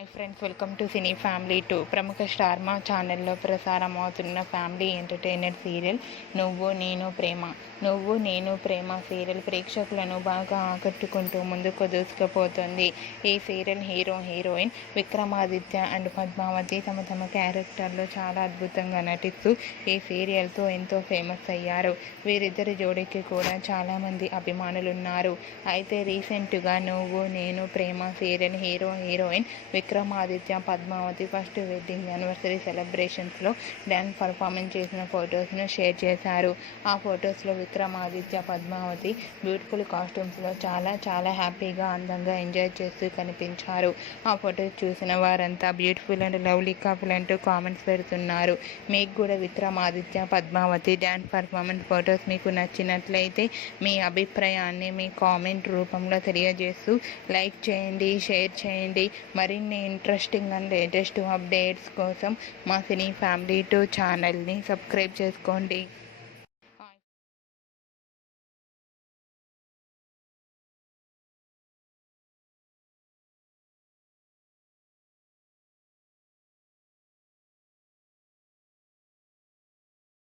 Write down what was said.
Hi friends, welcome to cine family 2. ప్రముఖ star మా ఛానల్లో ప్రసారం అవుతున్న ఫ్యామిలీ ఎంటర్టైనర్ సీరియల్ నువ్వు నేను ప్రేమ సీరియల్ ప్రేక్షకులను బాగా ఆకట్టుకుంటూ ముందుకు దూసుకుపోతుంది. ఈ serial heroine Vikramaditya and Padmavati తమ క్యారెక్టర్లో చాలా అద్భుతంగా నటిస్తూ ఈ సీరియల్తో ఎంతో ఫేమస్ అయ్యారు. వీరిద్దరి జోడీకి కూడా చాలామంది అభిమానులున్నారు. అయితే రీసెంట్గా Nuvvu Nenu Prema serial heroine Vikramaditya Padmavathi first wedding anniversary సెలబ్రేషన్స్లో డ్యాన్స్ పర్ఫార్మెన్స్ చేసిన ఫొటోస్ను షేర్ చేశారు. ఆ ఫొటోస్లో విక్రమాదిత్య పద్మావతి బ్యూటిఫుల్ కాస్ట్యూమ్స్లో చాలా హ్యాపీగా అందంగా ఎంజాయ్ చేస్తూ కనిపించారు. ఆ ఫొటోస్ చూసిన వారంతా బ్యూటిఫుల్ అండ్ లవ్లీ కపుల్ అంటూ కామెంట్స్ పెడుతున్నారు. మీకు కూడా Vikramaditya Padmavati dance performance photos మీకు నచ్చినట్లయితే మీ అభిప్రాయాన్ని మీ కామెంట్ రూపంలో తెలియజేస్తూ లైక్ చేయండి, షేర్ చేయండి. మరిన్ని ఇంట్రెస్టింగ్ అండ్ లేటెస్ట్ అప్డేట్స్ కోసం మా సినీ ఫ్యామిలీ 2 ఛానల్ని సబ్స్క్రైబ్ చేసుకోండి.